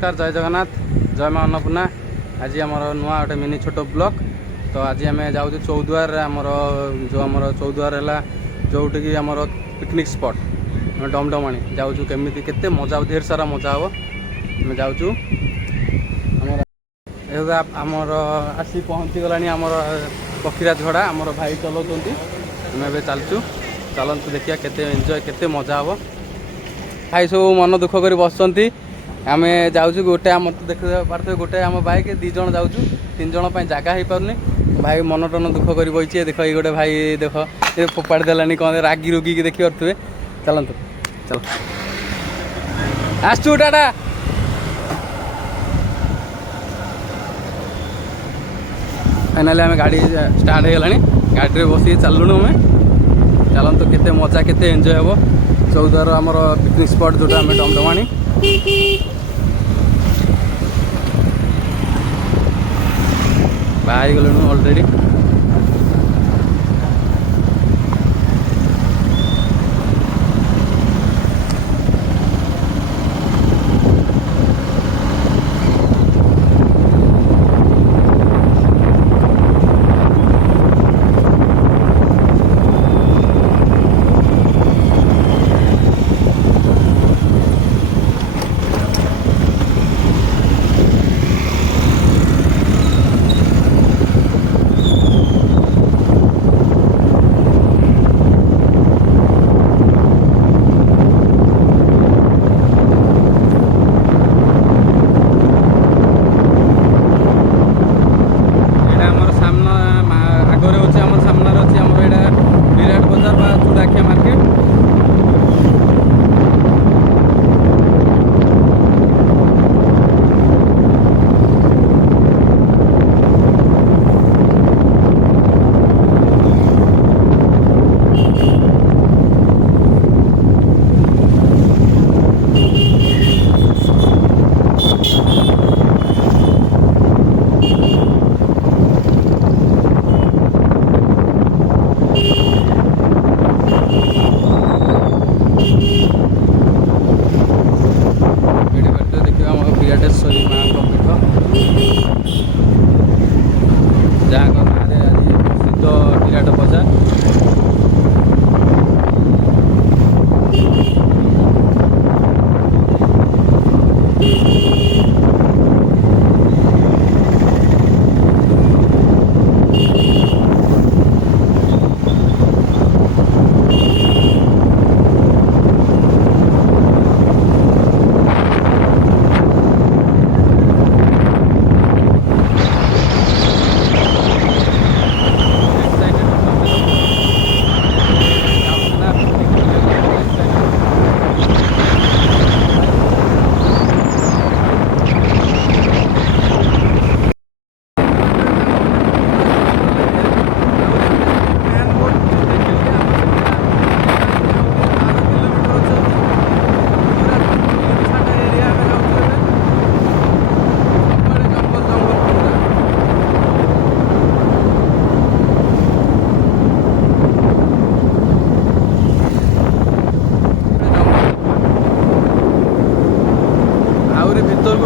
नमस्कार जय जगन्नाथ जय माँ अन्नपूर्णा। आज आम नुआ गोटे मिनी छोट ब्लॉक। तो आज आम जाऊँ चौद्वार आमर जो आम चौद्वार है जोटिकी आमर पिकनिक स्पॉट डमडमाणी जाऊँ केमी केते मजा ढेर सारा मजा हम आम जाऊँ आमर आसी पहुँची गला आमर पखीरा झड़ा आमर भाई चलाउं आम चलचु चलतु देखिए केते एंजॉय केते मजा हम भाई सब मन दुख कर बसंती आम जाऊँ गोटे आम तो देख पारे गोटे आम बाइक दी जन जाऊँ 3 जन जगह हो पारनी भाई मन टन दुख कर बही देख ये गोटे भाई देख ये फोपाड़ी देलानी कौन रागी रुगी देखी पारे चलतु चल आसचु टाटा फाइनाली आम गाड़ी स्टार्ट हो गलानी गाड़ी बस चलुनु आम चलतु केते मजा केते एंजॉय हम चौद्वार आमर पिकनिक स्पॉट जोटा आम डमडमाणी बाहरी गलु ऑलरेडी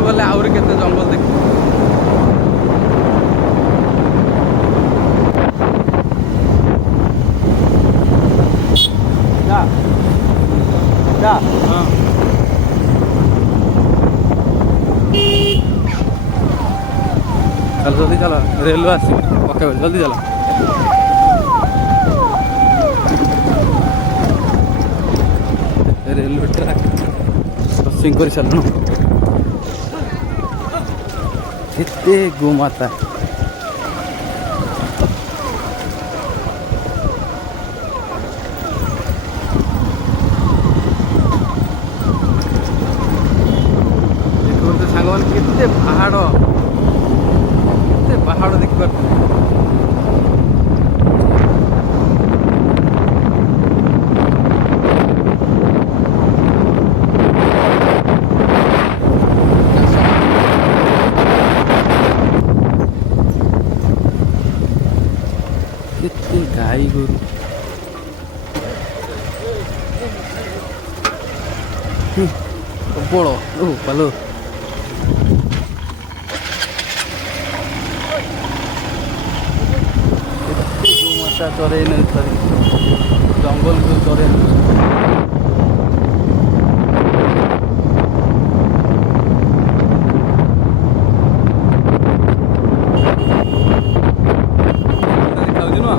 गले आहरी केते जंगल देख चल जल्दी चलो रेलवे आस ओके जल्दी चलो रेलवे ट्रैक क्रॉसिंग कर चलना कितने गोमाता देखते सांग मैंने केते पहाड़ देखी पार गाई गोरु प्रबल ओ पालो ମଶା ଚରେଇ ନେଉଛନ୍ତି, ଜଙ୍ଗଲକୁ ଚରେଇ ନେଉଛନ୍ତି। ଦେଖାଯାଉଛି ନୁହଁ?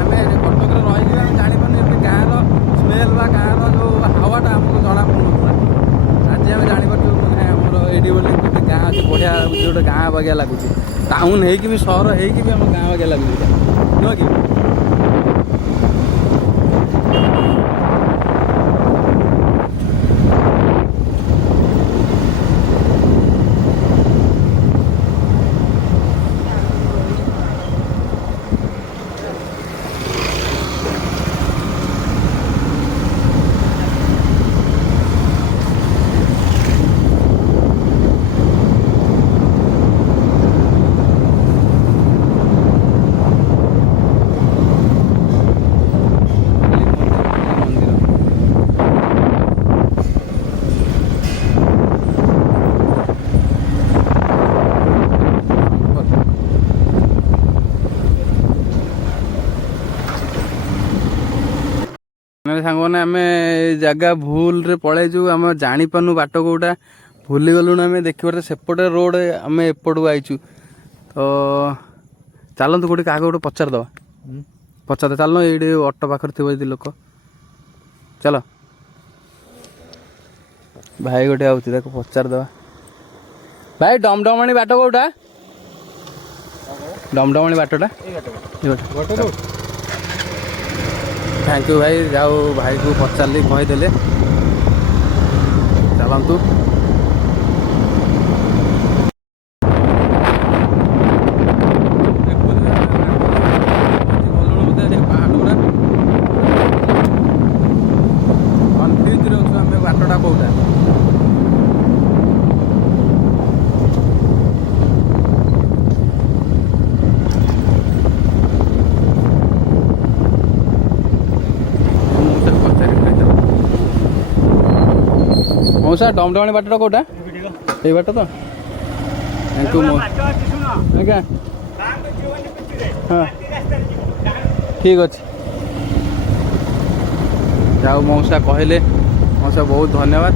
ଆମେ କଟକରେ ରହିକି ଆମେ ଜାଣିପାରୁନି ଏବେ ଗାଁର ସ୍ମେଲ୍ ବା ଗାଁର ଯେଉଁ ହାୱାଟା ଆମକୁ ଜଣା ପଡ଼ୁନଥିଲା। ଆଜି ଆମେ ଜାଣିପାରୁଛୁ ମାନେ ଆମର ଏଇଠି ବୋଲି ଗୋଟେ ଗାଁ ଅଛି, ବଢ଼ିଆ ଲାଗୁଛି, ଗୋଟେ ଗାଁ ବାଗିଆ ଲାଗୁଛି। ଟାଉନ୍ ହେଇକି ବି, ସହର ହେଇକି ବି ଆମ ଗାଁ ବାଗିଆ ଲାଗୁଛି ନୁହଁ କି? ସାଙ୍ଗମାନେ ଆମେ ଜାଗା ଭୁଲରେ ପଳେଇଛୁ, ଆମେ ଜାଣିପାରୁନୁ ବାଟ କେଉଁଟା, ଭୁଲିଗଲୁଣି। ଆମେ ଦେଖିପାରୁଛୁ ସେପଟେ ରୋଡ଼, ଆମେ ଏପଟକୁ ଆଇଛୁ। ତ ଚାଲନ୍ତୁ କୋଉଠି କାହାକୁ ଗୋଟେ ପଚାରିଦେବା, ପଚାରିଦେବା। ଚାଲୁନ, ଏଇଠି ଅଟୋ ପାଖରେ ଥିବ ଯଦି ଲୋକ, ଚାଲ। ଭାଇ ଗୋଟେ ଆଉଛି, ତାକୁ ପଚାରିଦେବା। ଭାଇ ଡମଡମଣି ବାଟ କେଉଁଟା? ଡମଡମଣି ବାଟଟା ଥ୍ୟାଙ୍କ ୟୁ ଭାଇ, ଯାଉ ଭାଇକୁ ପଚାରିଲି, କହିଦେଲେ। ଚାଲନ୍ତୁ। ପାହାଡ଼ ଗୁଡ଼ା କନଫ୍ୟୁଜରେ ଅଛୁ ଆମେ, ବାଟଟା କେଉଁଟା? ମଉସା ଡମଡମଣି ବାଟଟା କେଉଁଟା? ଏଇ ବାଟ ତ? ଥ୍ୟାଙ୍କ ୟୁ ଆଜ୍ଞା। ହଁ ଠିକ୍ ଅଛି। ଯାଉ ମଉସା କହିଲେ, ମଉସା ବହୁତ ଧନ୍ୟବାଦ।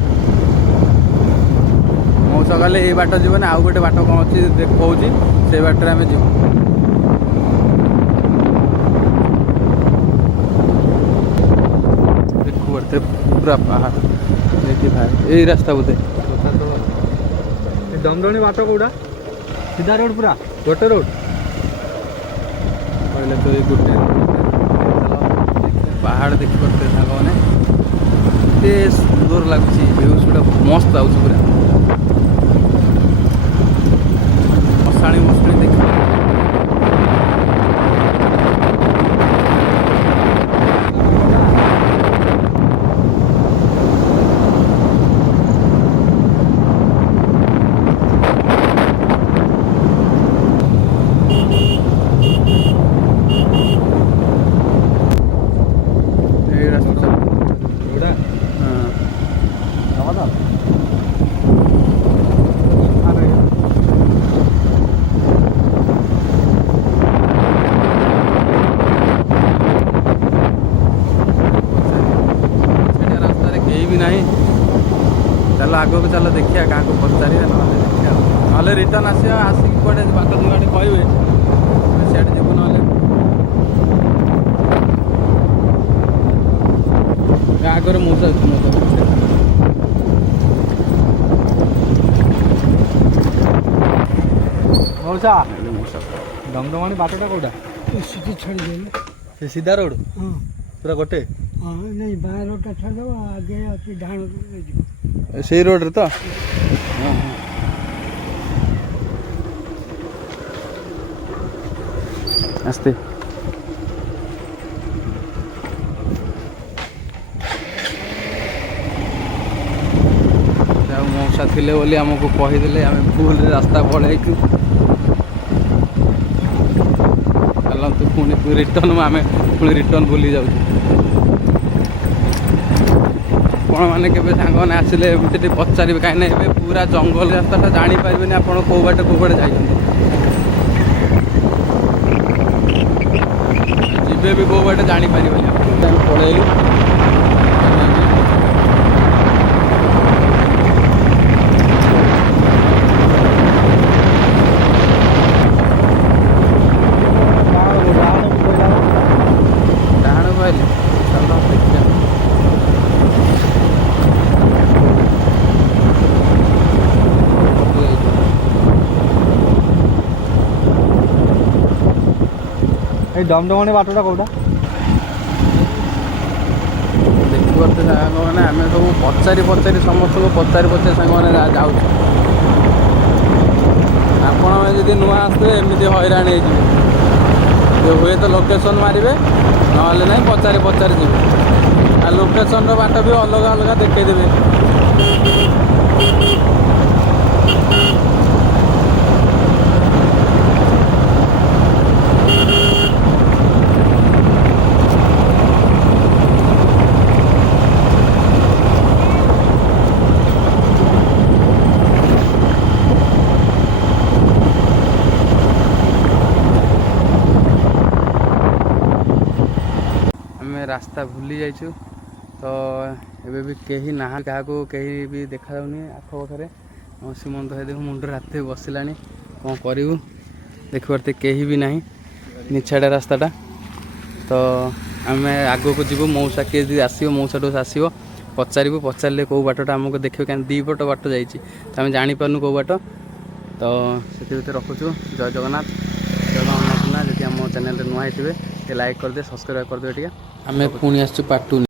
ମଉସା କହିଲେ ଏଇ ବାଟ ଯିବନି, ଆଉ ଗୋଟେ ବାଟ କ'ଣ ଅଛି ଦେଖାଉଛି, ସେଇ ବାଟରେ ଆମେ ଯିବୁ। ଦେଖୁ ପଡ଼ତେ ପୁରା ପାହାଡ଼ ଦେଖି ଭାଇ, ଏଇ ରାସ୍ତା ବୋଧେ। ଦମଦମଣି ବାଟ କୋଉଟା? ସିଧା ରୋड, ପୁରା ଗୋଟେ ରୋड କହିଲେ ତ ଏଇ ଗୋଟେ ପାହାଡ଼ ଦେଖିପାରୁଥିବେ ସାଙ୍ଗମାନେ, ଏତେ ସୁନ୍ଦର ଲାଗୁଛି, ଭ୍ୟୁଜ୍ ଗୁଡ଼ା ମସ୍ତ ଲାଗୁଛି ପୁରା। ମଶାଣି ମଶାଣି ଦେଖି ନାହିଁ। ଚାଲ ଆଗକୁ ଚାଲ, ଦେଖିବା କାହାକୁ ପଚାରିବା, ନହେଲେ ଦେଖିବା, ନହେଲେ ରିଟର୍ନ ଆସିବା। ଆସିକି କୁଆଡ଼େ ବାଟ ଦୁଆଡ଼େ କହିବେ, ସିଆଡ଼େ ଯିବୁ। ନହେଲେ ଆଗରେ ମଉସା ଅଛି, ମଉସା ଦମଦମଣି ବାଟଟା କୋଉଟା? सीधी छड़ देना। ସେ ସିଧା ରୋଡ଼ हाँ ପୁରା ଗୋଟେ हाँ नहीं बाहर रोड छड़ दो, आगे आपकी डाण ସେଇ ରୋଡ଼ରେ ତ? ଆସ୍ତେ ଯାଉ, ମଉସା ଥିଲେ ବୋଲି ଆମକୁ କହିଦେଲେ, ଆମେ ଭୁଲରେ ରାସ୍ତା ପଳେଇଛୁ। ଚାଲନ୍ତୁ ପୁଣି ରିଟର୍ନ, ଆମେ ପୁଣି ରିଟର୍ନ ଭୁଲି ଯାଉଛୁ। କ'ଣ ଆପଣମାନେ କେବେ ସାଙ୍ଗମାନେ ଆସିଲେ ଏମିତି ଟିକେ ପଚାରିବେ, କାହିଁକିନା ଏବେ ପୁରା ଜଙ୍ଗଲ ରାସ୍ତାଟା ଜାଣିପାରିବେନି ଆପଣ କେଉଁ ବାଟେ ଯାଇଛନ୍ତି। ଯିବେ ବି କେଉଁ ବାଟେ ଜାଣିପାରିବେନି ଆପଣ। ଆମେ ପଳେଇଲୁ। ଡାହାଣ କହିଲେ ଚାଲ ଦେଖିବା। এই দমদমনে বাটটা কোଉটা? ଦେଖିପାରୁଥିଲେ ସାଙ୍ଗମାନେ ଆମେ ସବୁ ପଚାରି ସମସ୍ତଙ୍କୁ ପଚାରି ସାଙ୍ଗମାନେ ଯାଉଛୁ। ଆପଣମାନେ ଯଦି ନୂଆ ଆସିଥିବେ ଏମିତି ହଇରାଣ ହେଇଯିବେ। ହୁଏତ ଲୋକେସନ୍ ମାରିବେ, ନହେଲେ ନାହିଁ ପଚାରି ଯିବେ। ଆଉ ଲୋକେସନ୍ର ବାଟ ବି ଅଲଗା ଅଲଗା ଦେଖେଇଦେବେ। ଆମେ ରାସ୍ତା ଭୁଲି ଯାଇଛୁ, ତ ଏବେ ବି କେହି ନାହାନ୍ତି, କାହାକୁ କେହି ବି ଦେଖାଯାଉନି ଆଖପାଖରେ। ସୀମନ୍ତ ଭାଇ ଦେଖୁ ମୁଣ୍ଡରେ ରାତି ବସିଲାଣି, କ'ଣ କରିବୁ? ଦେଖିପାରୁଥିବେ କେହି ବି ନାହିଁ, ନିଛାଡ଼ିଆ ରାସ୍ତାଟା। ତ ଆମେ ଆଗକୁ ଯିବୁ, ମଉସା କିଏ ଯଦି ଆସିବ, ମଉସାଠୁ ଆସିବ, ପଚାରିଲେ କେଉଁ ବାଟଟା ଆମକୁ ଦେଖିବ, କାହିଁକି ଦୁଇ ପଟ ବାଟ ଯାଇଛି, ତ ଆମେ ଜାଣିପାରୁନୁ କେଉଁ ବାଟ। ତ ସେଥି ଭିତରେ ରଖୁଛୁ। ଜୟ ଜଗନ୍ନାଥ। ଯଦି ଆମ ଚ୍ୟାନେଲରେ ନୂଆ ହେଇଥିବେ ଟିକେ ଲାଇକ୍ କରିଦେବେ, ସବସ୍କ୍ରାଇବ୍ କରିଦେବେ ଟିକେ। ଆମେ ପୁଣି ଆସିଛୁ ପାର୍ଟ 2।